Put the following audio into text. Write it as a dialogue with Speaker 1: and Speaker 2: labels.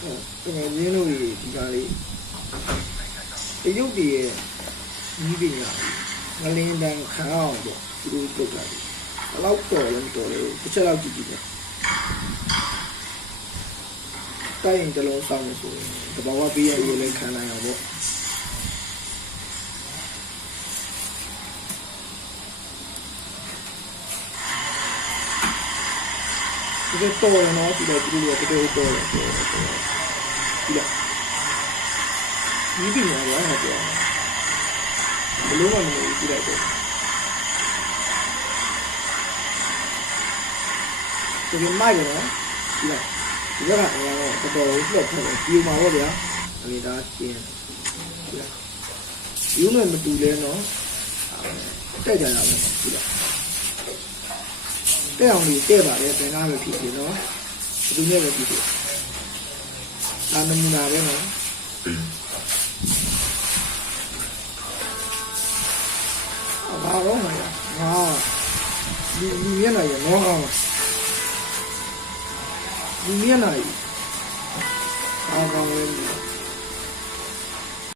Speaker 1: ဟိုတကယ်ရင်းလို့ဒီကားလေးတရုတ်တည်းရဲ့ညီးပညာငလင်းတန်းခံအောင်ပေါ့သူတို့တုတ်တာဒီလောက်တော်လည်းတော်တယ်တစ်ချက်လောက်ကြည့်ကြည့်တယ်တိုင်းရင်တလုံးစောင်းလို့ဆိုရင်တဘာဝပေးရရေးလည်းခံနိုင်အောင်ပေါ့ ဒီတော့တော်ရနော်ဒီတော့ဒီလိုတော်တော်တော်တော်ဒီလားဒီပညာရောဟာပြောဘလို့မှမလို့ကြည့်လိုက်တော့ဒီမိုက်ရနော်ဒီလားဒီကအရာတော့တော်တော်လှုပ်ထွက်တယ်ဒီမှာပေါ့ဗျာအနေဒါကျင်းဒီလားဒီမဲ့မတူလဲနော်တက်ကြတာပဲဒီလား တဲ့အောင်လေးတဲ့ပါလေတင်ကားပဲဖြစ်ပြီနော်ဘယ်သူနဲ့ပဲဖြစ်ဖြစ်ဒါနမူနာပဲနော်ဘာတော့မလဲဟာဒီဒီမျက်နှာရနောကောင်းဒီမျက်နှာကြီးအားကောင်းလေ